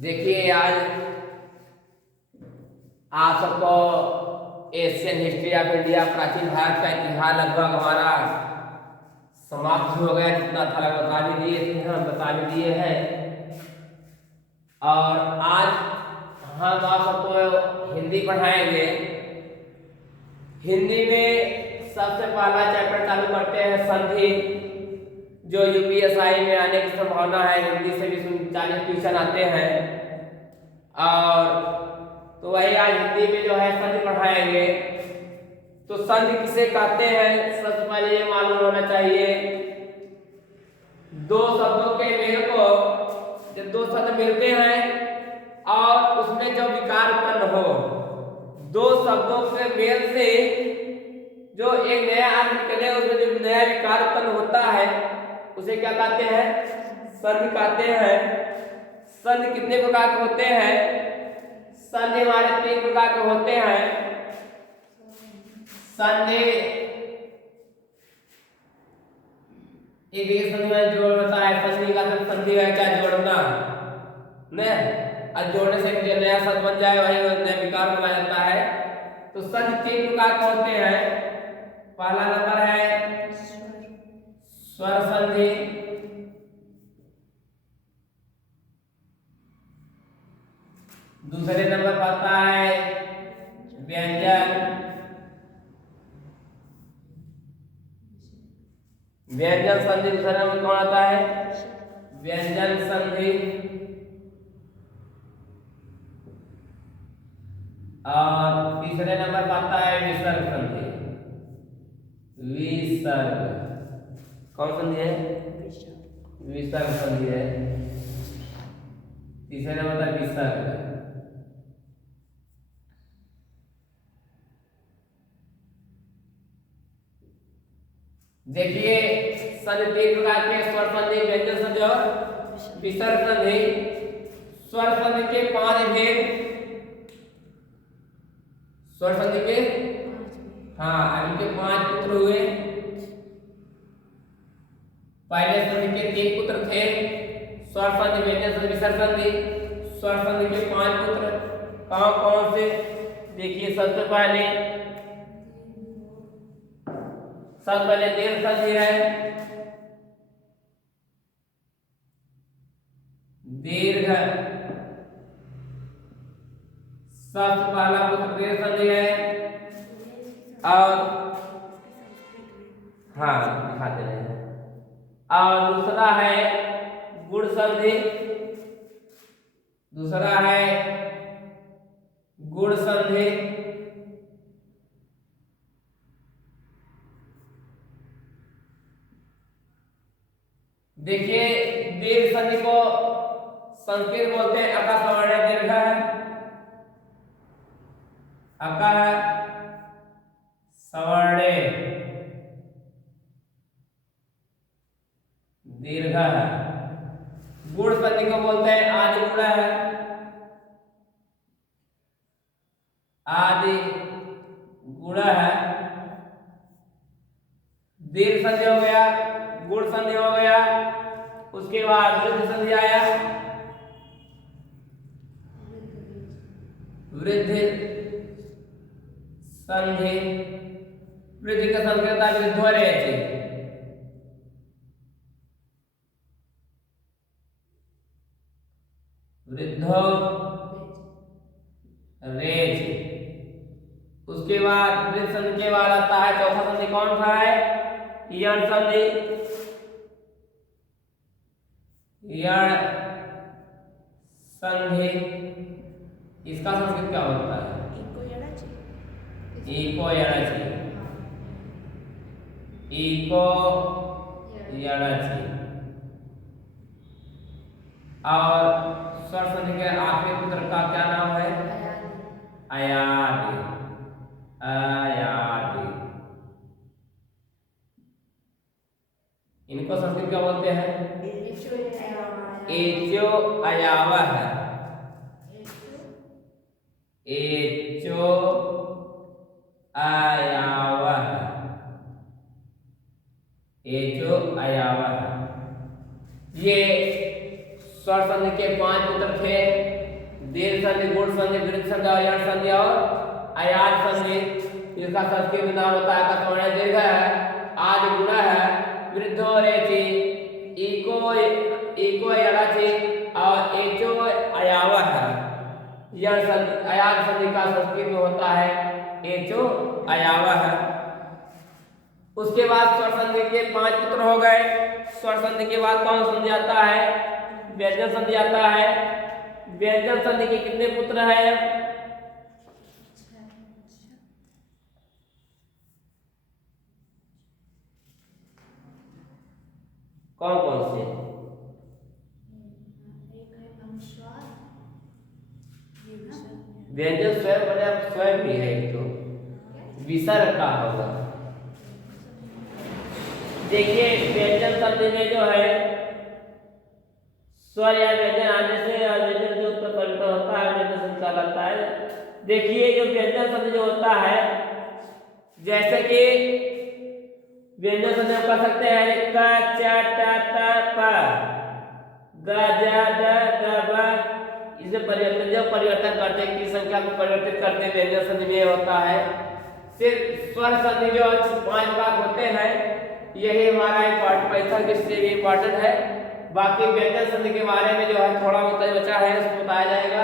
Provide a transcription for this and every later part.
देखिए आज आप सबको एशियन हिस्ट्री ऑफ इंडिया प्राचीन भारत का इतिहास लगभग हमारा समाप्त हो गया। जितना था बता भी दिए थे, हम बता भी दिए हैं। और आज हम आप सबको हिंदी पढ़ाएंगे। हिंदी में सबसे पहला चैप्टर चालू करते हैं संधि, जो यूपीएसआई में आने की संभावना है। हिंदी से भी 40 क्वेश्चन आते हैं। और तो वही आज हिंदी में जो है संधि पढ़ाएंगे। तो संधि किसे कहते हैं, सबसे पहले ये मालूम होना चाहिए। दो शब्दों के मेल को, जब दो शब्द मिलते हैं और उसमें जो विकार उत्पन्न हो, दो शब्दों के मेल से जो एक नया अर्थ निकले, उसमें जो नया विकार उत्पन्न होता है उसे क्या कहते हैं, संधि कहते हैं। संधि कितने प्रकार के होते हैं? संधि हमारे 3 प्रकार के होते हैं। संधि एक संधि में जोड़ता है। संधि का तो संधि है क्या, जोड़ना न, और जोड़ने से जो नया शब्द बन जाए वही नया विकार बना जाता है। तो संधि 3 प्रकार के होते हैं। पहला नंबर है स्वर संधि, दूसरे नंबर पर आता है व्यंजन संधि। दूसरे नंबर कौन आता है, व्यंजन संधि। और तीसरे नंबर पर आता है विसर्ग संधि। विसर्ग कौन संधि है, विसर्ग संधि है। तीसरे नंबर पर विसर्ग। देखिए संधि 3 प्रकार के, स्वर संधि, व्यंजन संधि और विसर्ग संधि। स्वर संधि के 5 भेद। स्वर संधि के इनके 5 पुत्र हुए। पहले संधि के 3 पुत्र थे, स्वर संधि, व्यंजन संधि, विसर्ग संधि। स्वर संधि के 5 पुत्र कौन कौन से? देखिए सबसे पहले दीर्घ संधि है। दीर्घ सबसे पहला पुत्र दीर्घ संधि है। और दिखाते रहे हैं। और दूसरा है गुण संधि। दूसरा है गुण संधि। देखिए दीर्घ संधि को संस्कृत बोलते हैं अका सवर्ण दीर्घ है। अका सवर्ण दीर्घ है। गुण संधि को बोलते हैं आदि गुण है। आदि गुण है। दीर्घ संधि हो गया, गुण संधि हो गया। उसके बाद वृद्ध संधि आया। वृद्ध संधि, वृद्धि का संस्कृत वृद्धो रेचि। वृद्धो रेच। उसके बाद वृद्ध संधि के बाद आता है चौथा संधि। कौन सा है, यण संधि। यण संधि, इसका संस्कृत क्या होता है, इको यणचि। इको यणचि। और स्वर संधि के आखिरी पुत्र का क्या नाम है, अयादि। अयादि, इनको संस्कृत क्या बोलते हैं, एचो अयावह। एचो अयावह। एचो अयावह। ये स्वर संधि के 5 पुत्र थे, दीर्घ संधि, गुण संधि, वृद्ध संधि और यण संधि और अयाज संधि। इसका संस्कृत में नाम होता है कस्मण्य दीर्घ है, आदि गुण है, वृद्धो रेचि, इको यणाचि और एचो अयाव है। यह संधि अयाज संधि का संस्कृत में होता है एचो अयाव है। उसके बाद स्वर संधि के 5 पुत्र हो गए। स्वर संधि के बाद कौन संधि आता है? व्यंजन संधि आता है। व्यंजन संधि के कितने पुत्र हैं? कौन कौन से? व्यंजन स्वयं बने, आप स्वयं भी है एक तो विसर्ग का होगा। देखिए व्यंजन संधि में जो है स्वर या व्यंजन आने से व्यंजन जो उत्तर परिवर्तन होता है व्यंजन संधि कहलाता है। देखिए जो व्यंजन संधि जो होता है, जैसे कि व्यंजन संधि हम कर सकते हैं क च ट त प ग ज ड ग ब। इसमें परिवर्तन जो परिवर्तन करते हैं, किस संख्या को परिवर्तित करते हैं व्यंजन संधि में होता है। सिर्फ स्वर संधि जो 5 भाग होते हैं, यही हमारा इम्पोर्टेंट परीक्षा के लिए इम्पोर्टेंट है। बाकी व्यंजन संधि के बारे में जो है थोड़ा बहुत बचा है उसको बताया जाएगा।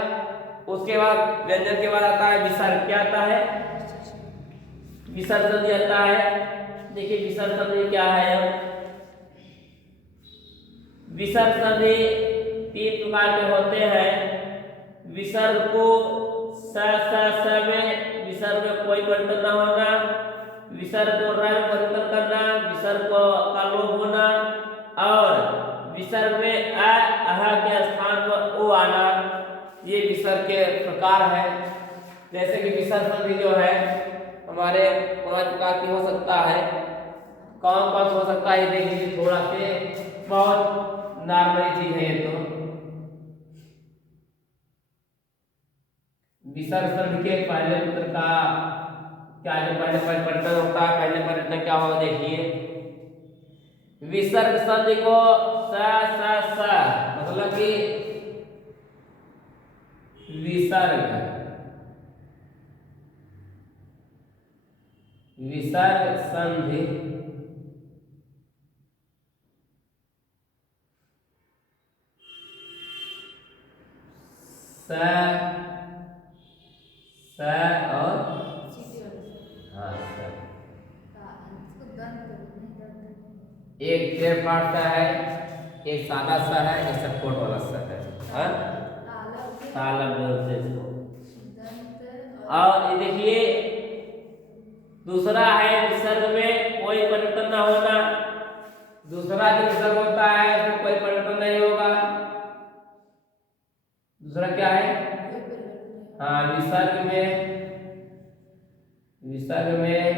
उसके बाद व्यंजन के बाद आता है विसर्ग। क्या आता है? विसर्ग संधि आता है। देखिए विसर्ग संधि क्या है? विसर्ग संधि 3 प्रकार के होते हैं। विसर्ग को स में विसर्ग में कोई परिवर्तन न होना, विसर्ग को र में परिवर्तन करना, विसर्ग को का लोप होना और विसर्ग में अह के स्थान पर ओ आना। ये विसर्ग के प्रकार है। जैसे कि विसर्ग संधि जो है हमारे 5 प्रकार की हो सकता है। कौन कौन हो सकता है देख लीजिए, थोड़ा से बहुत नॉर्मल चीज है ये तो। विसर्ग संधि के पहले पुत्र का क्या जो पहले परिवर्तन होता है, पहले परिवर्तन क्या होगा देखिए। विसर्ग संधि को स मतलब कि विसर्ग संधि स और एक टेढ़ पाठ सा है, एक सादा सा है, एक सपोर्ट वाला सा है। हाँ तालब बोलते इसको। और ये देखिए दूसरा है विसर्ग में कोई परिवर्तन ना होना। दूसरा जो विसर्ग होता है उसमें कोई परिवर्तन नहीं होगा। दूसरा क्या है? हाँ विसर्ग में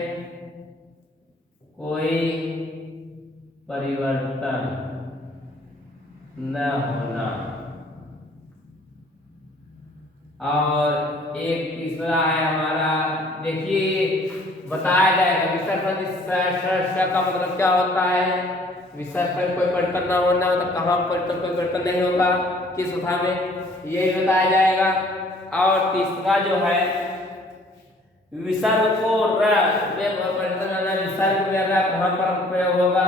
कोई परिवर्तन न होना। और एक तीसरा है हमारा, देखिए बताया जाएगा विसर्ग संधि स का मतलब क्या होता है। विसर्ग में कोई परिवर्तन न होना मतलब कहाँ कोई परिवर्तन नहीं होगा, किस अवस्था में, यही बताया जाएगा। और तीसरा जो है विसर्ग को र में परिवर्तन आना। विसर्ग में र कहाँ पर प्रयोग होगा?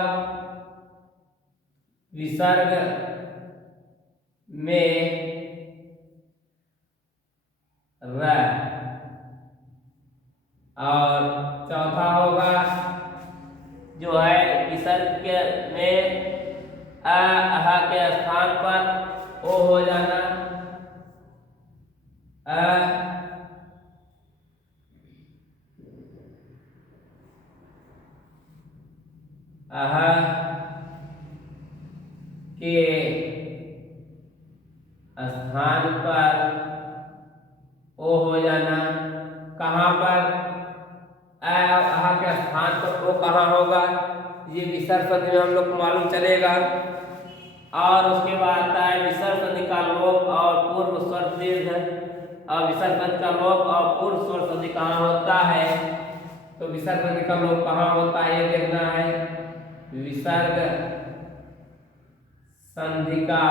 विसर्ग में र। और चौथा होगा जो है विसर्ग के में अह के स्थान पर ओ हो जाना। अह के स्थान पर ओ हो जाना। कहाँ पर? अह के स्थान पर ओ कहाँ होगा, ये विसर्ग संधि में हम लोग को मालूम चलेगा। और उसके बाद आता है विसर्ग संधि का लोप और पूर्व स्वर दीर्घ। और विसर्ग संधि का लोप और पूर्व स्वर संधि कहाँ होता है? तो विसर्ग संधि का लोप कहाँ होता है ये देखना है। विसर्ग संधि का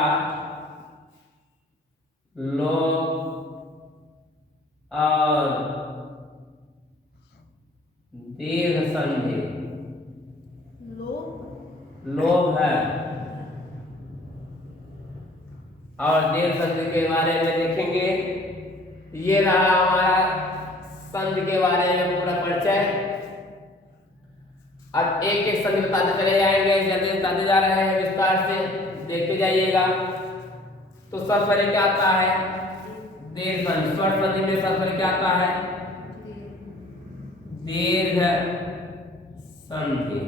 लोभ और दीर्घ संधि। लोभ है और दीर्घ संधि के बारे में देखेंगे। ये रहा हमारा संधि के बारे में पूरा परिचय। अब एक एक संधि बताते चले जाएंगे, जल्दी बताते जा रहे हैं विस्तार से, देखते जाइएगा। तो सबसे पहले क्या आता है? दीर्घ संधि। स्वर संधि में सबसे पहले क्या आता है? दीर्घ संधि।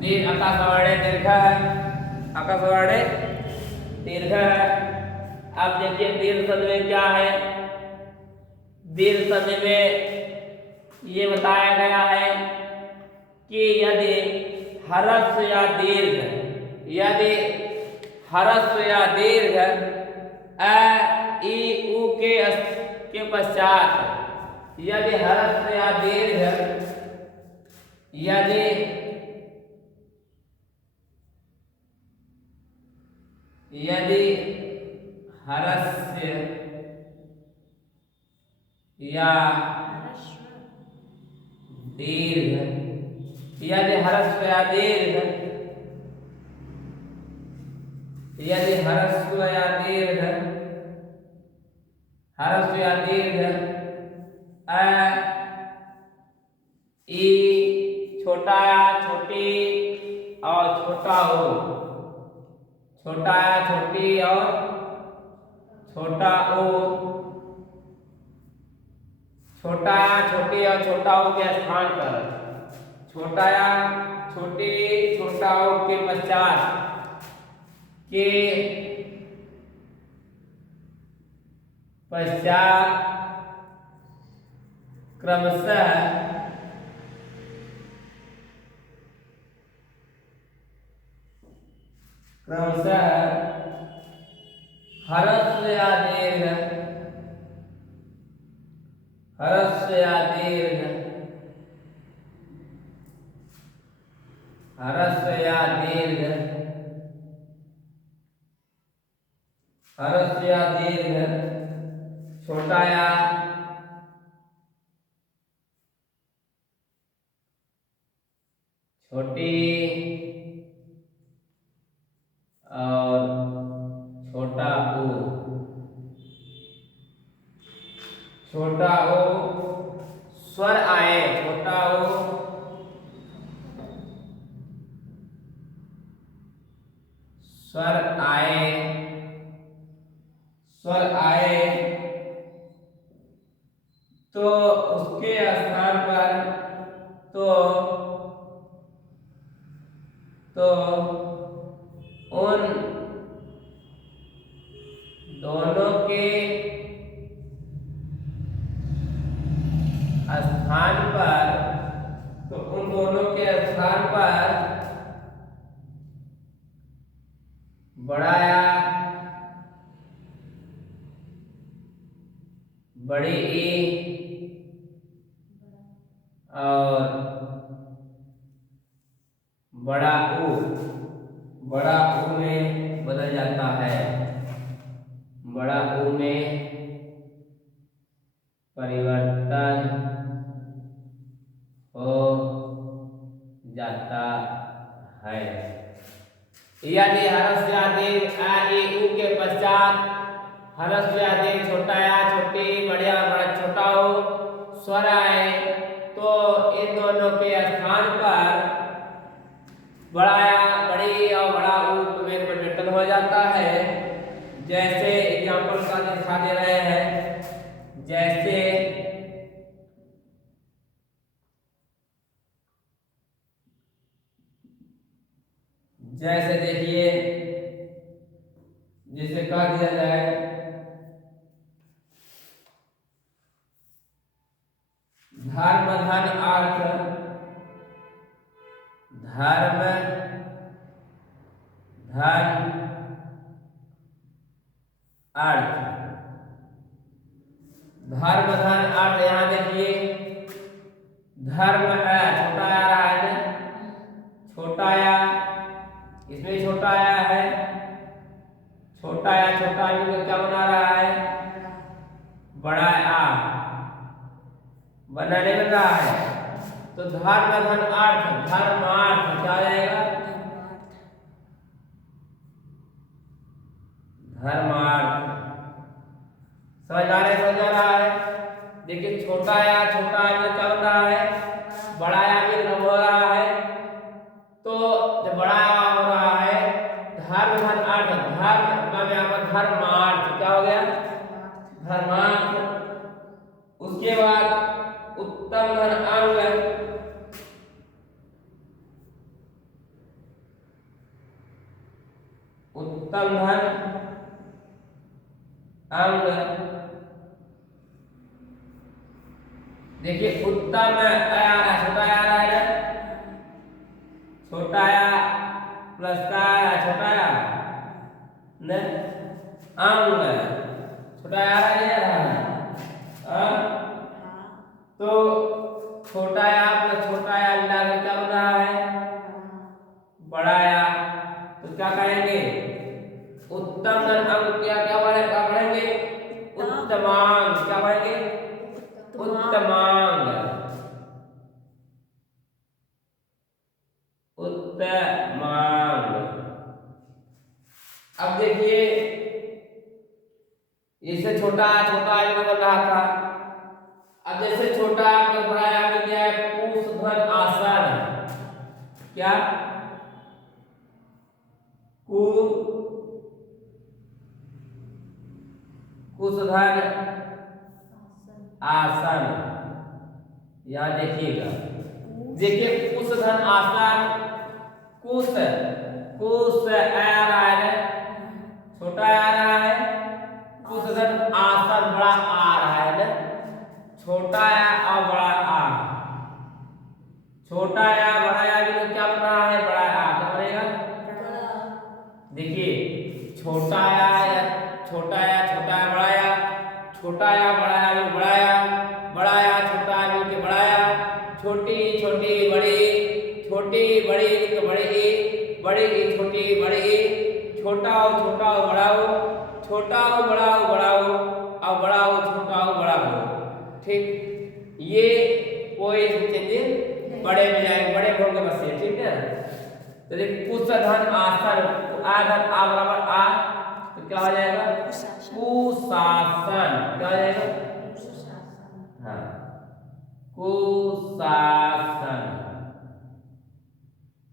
दीर्घ आकाशवर्णे दीर्घ है, आकाशवर्णे दीर्घ है। अब देखिए दीर्घ संधि में क्या है। दीर्घ संधि में ये बताया गया है कि यदि ह्रस्व या दीर्घ, यदि ह्रस्व या दीर्घ अ ई उ के पश्चात, यदि ह्रस्व या दीर्घ, यदि ह्रस्व या दीर्घ, यदि ह्रस्व या दीर्घ, यदि ह्रस्व या दीर्घ, ह्रस्व या दीर्घ अ ई छोटा या छोटी और छोटा ओ, छोटा या छोटी और छोटा ओ, छोटा या छोटी और छोटा ओ के स्थान पर, छोटा या छोटी छोटा ओ के पश्चात क्रमशः ह्रस्व या दीर्घ, ह्रस्व या दीर्घ, ह्रस्व या दीर्घ, ह्रस्व या दीर्घ, छोटा या छोटी और छोटा ओ, छोटा ओ स्वर आए, छोटा ओ स्वर आए, स्वर आए तो उसके स्थान पर तो उन दोनों के स्थान पर, तो उन दोनों के स्थान पर बड़ा या बड़ी ई और बड़ा ऊ, बड़ा ऊ में बदल जाता है, बड़ा ऊ में परिवर्तन हो जाता है। यदि ह्रस्व या दीर्घ आ ई उ के पश्चात ह्रस्व या दीर्घ छोटा या छोटी, बड़ा बड़ा छोटा हो स्वर आए तो इन दोनों के स्थान पर बड़ा या बड़ी और बड़ा ऊ में परिवर्तन हो जाता है। जैसे एग्जाम्पल का दिखा दे रहे हैं, जैसे जैसे देखिए, जैसे कह दिया जाए धर्म धन अर्थ, धर्म धन अर्थ, धर्म धन अर्थ। यहाँ देखिए धर्म है, छोटा आ रहा है, छोटा या इसमें छोटा आया है छोटा या छोटा मिलकर क्या बना रहा है? बड़ा आ बनाने बन रहा है। तो धर्म धन अर्थ धर्मार्थ क्या आ जाएगा? धर्मार्थ। समझ आ रहा है? देखिए छोटा या छोटा में क्या बन रहा है? बड़ा या में हो रहा है। तो जब बड़ा हो रहा है धर्म धन अर्थ धर्म का यहाँ पर धर्मार्थ क्या हो गया? धर्मार्थ। उसके बाद उत्तम धन अंग उत्तम धन अंग। देखिए उत्तम आ रहा है छोटा आ रहा है छोटा या प्लस का छोटा या न अंग छोटा आ रहा है तो छोटा या प्लस छोटा या मिलाकर क्या बन रहा है? बड़ा या। तो क्या कहेंगे? उत्तम धन अंग क्या क्या पढ़ेंगे? उत्तमांग। क्या पढ़ेंगे? उत्तमांग। उत्तमांग। अब देखिए इससे छोटा छोटा बन रहा था। अब जैसे छोटा अगर बड़ा आ गया है पूष धन आसन। क्या? कुश धन आसन। यहाँ देखिएगा देखिए कुश धन आसन कुश कुश आ रहा है छोटा आ रहा है कुश धन आसन बड़ा आ रहा है ना छोटा या और बड़ा आ छोटा या बड़ा या भी क्या बन रहा है? बड़ा आ क्या बनेगा? देखिए छोटा या छोटा या छोटा या बड़ा या छोटा या बड़ा या बड़ा या छोटा या मिलके बड़ा या छोटी छोटी बड़ी छोटी बड़ी मिलके बड़ी बड़ी छोटी बड़ी छोटा हो बड़ा हो छोटा हो बड़ा हो और बड़ा हो छोटा हो बड़ा हो। ठीक ये कोई चेंजिंग बड़े में जाएंगे बड़े होंगे बस ये ठीक है। तो देखिए कुश धन आसन आ धन आ बराबर आ तो क्या हो जाएगा? कुशासन। क्या हो जाएगा? हाँ कुशासन।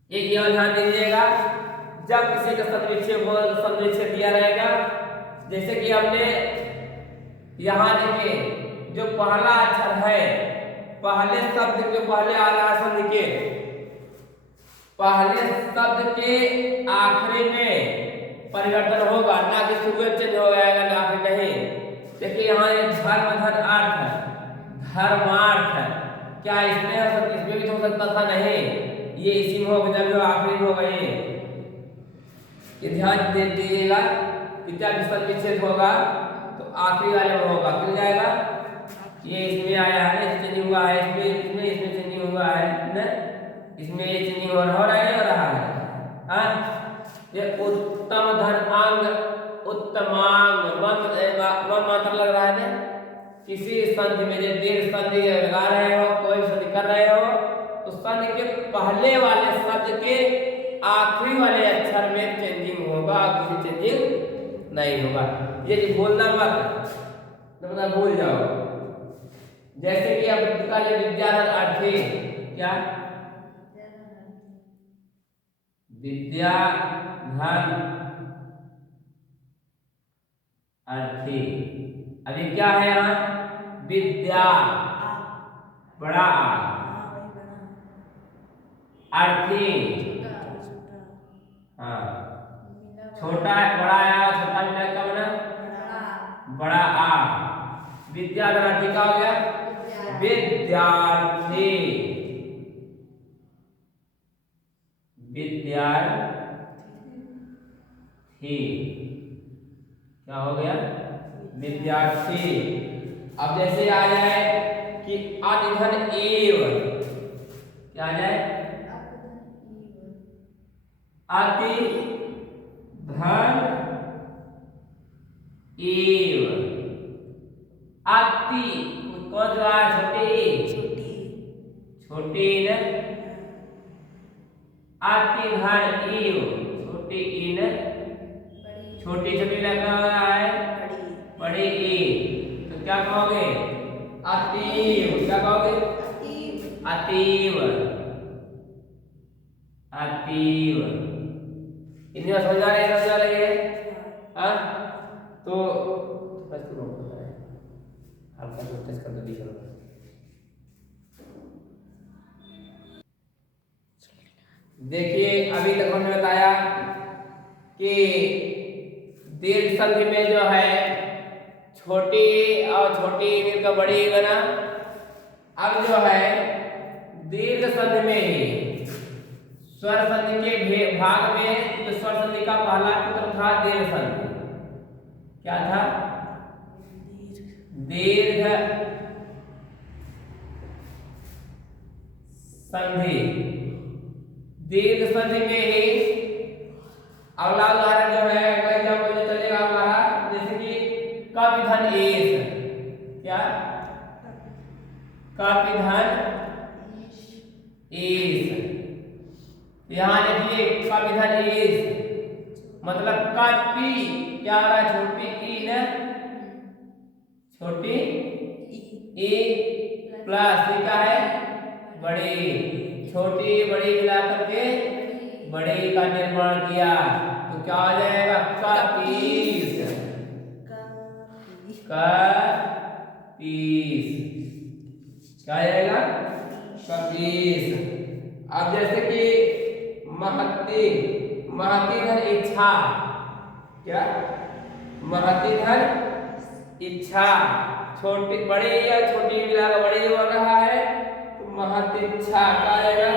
एक यह ध्यान दीजिएगा जब किसी का संधिविच्छेद दिया रहेगा जैसे कि हमने यहाँ देखिए जो पहला अक्षर है पहले शब्द के पहले आ रहा है संधि के पहले शब्द के आखिरी में परिवर्तन होगा ना कि शुरू चेंज हो जाएगा ना आखिर नहीं। देखिए यहाँ धर्म धन अर्थ धर्मार्थ क्या इसमें भी हो सकता था? नहीं ये इसी में हो गया जब आखिरी हो गए। ये ध्यान दे दीजिएगा कि जब विच्छेद होगा तो आखिरी वाले में होगा मिल जाएगा। ये इसमें आया है ना चेंजिंग हुआ है इसमें चेंजिंग हुआ है ना इसमें ये चेंजिंग हो रहा है हाँ। ये उत्तम धन अंग उत्तमांग मात्र लग रहा है ना किसी संधि में जब दीर्घ संधि लगा रहे हो कोई संधि कर रहे हो तो संधि के पहले वाले शब्द के आखिरी वाले अक्षर में चेंजिंग होगा किसी चेंजिंग नहीं होगा। ये बोलना मत मतलब भूल जाओ। जैसे कि अब का ये विद्याधन अर्थी क्या विद्याधन अर्थी अभी क्या है यहाँ विद्या बड़ा अर्थी हाँ छोटा बड़ा या छोटा मिला क्या बना बड़ा आ विद्याधन अर्थी का हो गया विद्यार्थी विद्यार्थी क्या हो गया विद्यार्थी। अब जैसे आ जाए कि अतिधन एव क्या आ जाए अति धन एव। आती कौन सा छोटे छोटे न आती धन एव छोटे इन छोटी छोटी लगा है बड़े ए तो क्या कहोगे अतीव। क्या कहोगे अतीव अतीव। इन्हें समझ आ रही है हाँ तो बस करो हल्का सा टच कर दो दीजिए। देखिए अभी तक हमने बताया कि दीर्घ संधि में जो है छोटी और छोटी मिलकर बड़ी बना। अब जो है दीर्घ संधि में ही स्वर संधि के भाग में जो स्वर संधि का पहला सूत्र था दीर्घ संधि क्या था दीर्घ संधि। दीर्घ संधि में ही अगला उदाहरण जो है एग्जाम्पल जो चलेगा हमारा जैसे कि कविधन एस क्या कविधन एस। यहाँ देखिए कविधन एस मतलब कपी क्या आ रहा है छोटी ई न छोटी ए प्लस क्या है बड़ी छोटी बड़ी मिला करके बड़े का निर्माण किया तो क्या आ जाएगा कपीस कपीस क्या आ जाएगा कपीस। अब जैसे कि महती महती धन इच्छा क्या महती धन इच्छा छोटी बड़ी या छोटी मिलाकर बड़ी हो रहा है तो महत इच्छा क्या आएगा।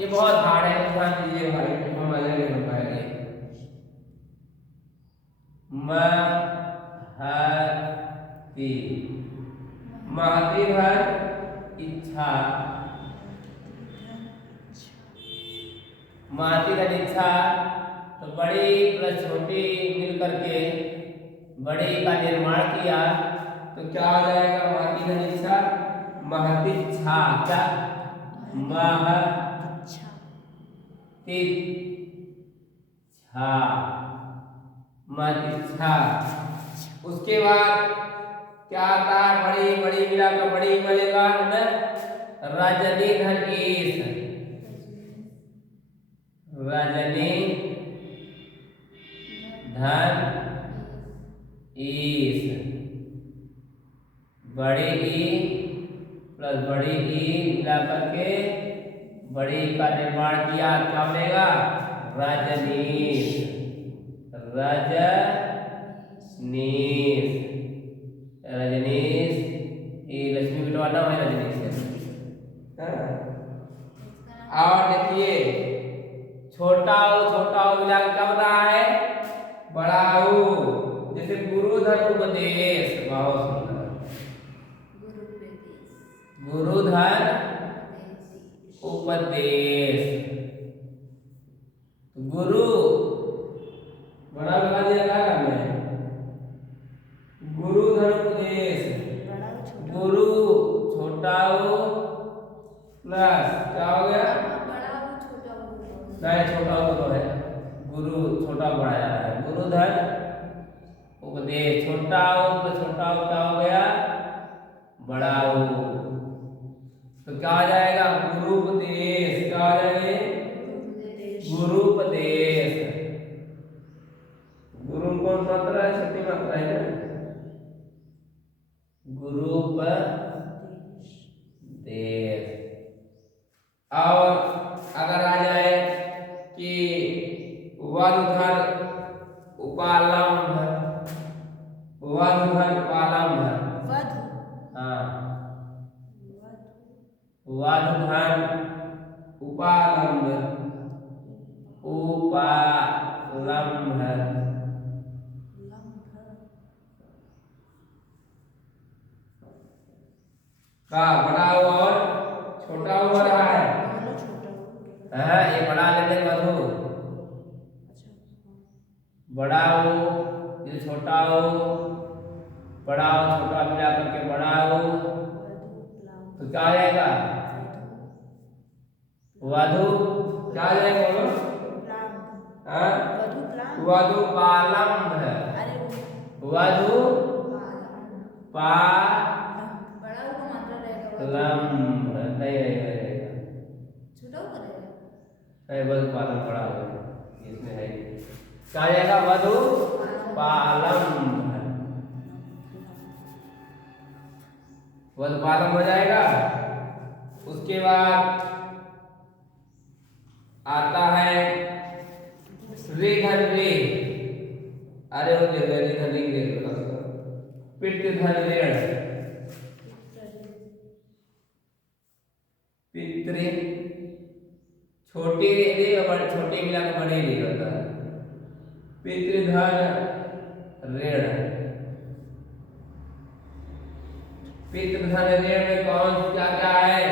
ये बहुत हार्ड है ध्यान दीजिए भाई हम अलग नहीं हो पाएंगे। महती महती धन इच्छा महती धन इच्छा तो बड़ी प्लस छोटी मिल करके बड़ी का निर्माण किया तो क्या आ जाएगा महती धन इच्छा महती इच्छा क्या महती इच्छा महती इच्छा। उसके बाद क्या आता है बड़ी बड़ी मिलाकर बड़ी बनेगा ना रजनी धन एस रजनी धन एस बड़ी ई प्लस बड़ी ई मिलाकर के बड़ी का निर्माण किया क्या बनेगा रजनीश रजनीश रजनीश ये लक्ष्मी बिटवाना है रजनीश। और देखिए छोटा ऊ मिलाकर क्या बना है बड़ा ऊ जैसे गुरुधन उपदेश बहुत सुंदर गुरुधन उपदेश गुरु बड़ा बना दिया क्या हमने गुरुधन उपदेश गुरु छोटा ऊ प्लस क्या हो गया नहीं छोटा ऊ तो है गुरु छोटा बड़ा जा रहा है गुरुधन उपदेश छोटा ऊ प्लस छोटा ऊ क्या हो गया बड़ा ऊ तो क्या आ जाएगा गुरुपदेश क्या आ जाएगा गुरुपदेश। गुरु कौन मात्रा है छठी मात्रा है ना गुरुपदेश। और अगर आ जाए कि वधुधर उपालंब वधुधर उपालंब हाँ वधुधन उपालंब उपालंब का बड़ा और छोटा हो रहा है ये बड़ा लेते मधु बड़ा हो ये छोटा ओ, बड़ा ओ, छोटा मिला करके बड़ा ओ, तो क्या आ जाएगा वधु, क्या आ जाएगा बोलो? वधु पालम है, वधु पालम नहीं रहेगा, वधु पालम बड़ा होगा, इसमें है क्या आ जाएगा वधु पालम, वधु पालम हो जाएगा। उसके बाद आता है रे धन रे, अरे वो रे धन रे पितृ धन ऋण, पितृ छोटे रे और छोटे मिला के बड़े रे होता है, पितृधन ऋण, पितृधन ऋण में कौन क्या क्या है?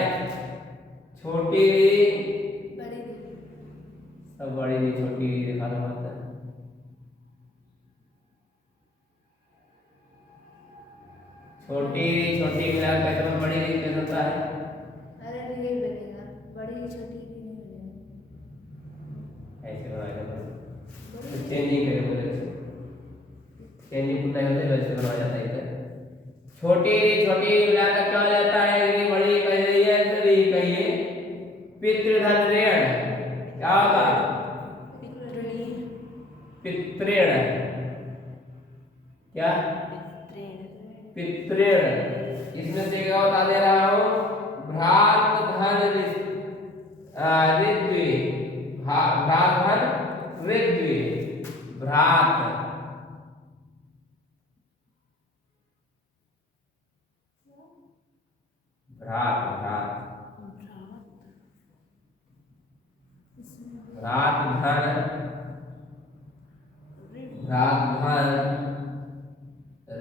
छोटी रे, सब बड़ी रे छोटी रे लिखा होता है, छोटी छोटी मिला कैसे में बड़ी रे कैसे होता है? अरे रे बनेगा, बड़ी छोटी नहीं बनेगा, ऐसे बनाया तो चेंजिंग करे बोले, चेंजिंग नहीं होते वैसे बनाया जाता है। छोटी छोटी मिला कर क्या हो जाता है? ये बड़ी कह रही है सभी कहिए पितृधन ऋण, क्या होगा? पितृण, क्या पितृण, इसमें से क्या बता दे रहा हूँ? भ्रात धन ऋद्वी, भ्रात धन ऋद्वी, भ्रात भ्रात भ्रात भ्रात धन, भ्रात धन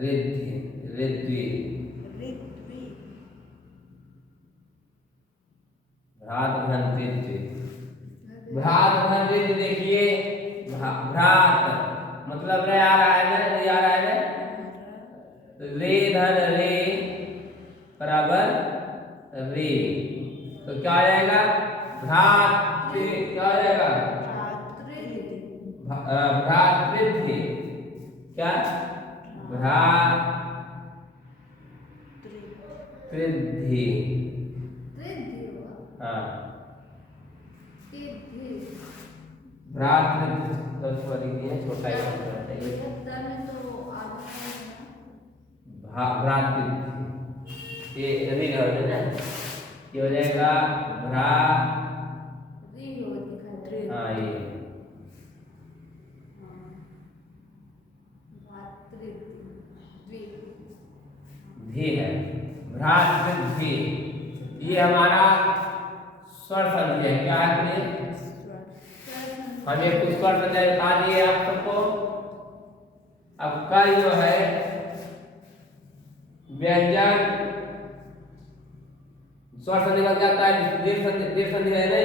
ऋद्धि ऋद्वी, भ्रात धन ऋद्धि, भ्रात धन ऋद्धि देखिए, भ्रात मतलब रे आ रहा है ना, रे आ रहा है ना, रे धन रे बराबर रे, तो क्या आ जाएगा? भ्रात, क्या आ जाएगा? भ्रातृद्धि, क्या भ्रातृद्धि, हाँ भ्रातृद्धि, छोटा ही भ्रातृद्धि, ये री है ना, ये हो जाएगा भ्रा, हाँ ये धी है, भ्रातृद्धि, ये हमारा स्वर संधि है, क्या है? हमें कुछ स्वर संधि बता दिए आप सबको। अब कल जो है व्यंजन स्वर संधि का क्या होता है? दीर्घ संधि है ना,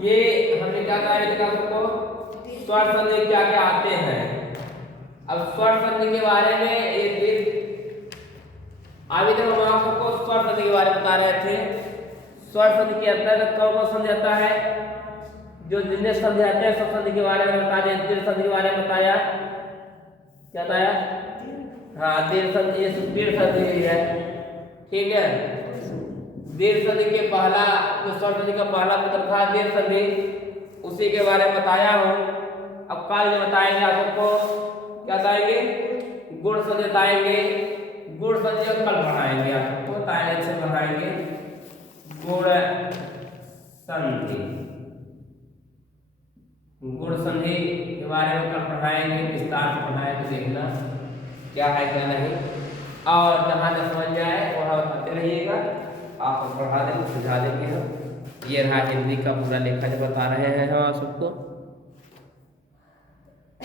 ये हमने क्या कहा है सबको? स्वर संधि क्या क्या आते हैं। अब स्वर संधि के बारे में एक अभी तक हम आप सबको स्वर संधि के बारे में बता रहे थे। स्वर संधि के अंतर्गत कौन कौन संधि आता है? जो जितने संधि आते हैं सब संधि के बारे में बता दिया। दीर्घ संधि के बारे में बताया, क्या बताया? हाँ दीर्घ संधि, ये दीर्घ संधि है, ठीक है। दीर्घ संधि के पहला जो स्वर संधि का पहला पुत्र था दीर्घ संधि, उसी के बारे में बताया हूँ। अब कल जो बताएंगे आप सबको, क्या बताएंगे? गुण संधि बताएंगे। गुण संधि कल पढ़ाएंगे आप सबको, अच्छे से पढ़ाएंगे। गुण संधि, गुण संधि के बारे में कल पढ़ाएंगे, विस्तार से पढ़ाएंगे, देखना क्या है क्या नहीं। और जहाँ तक समझ जाए वहाँ बताते रहिएगा, आप पढ़ा देंगे, सुझा देंगे हम। ये रहा हिंदी का पूरा लेखा जो बता रहे हैं हम सबको।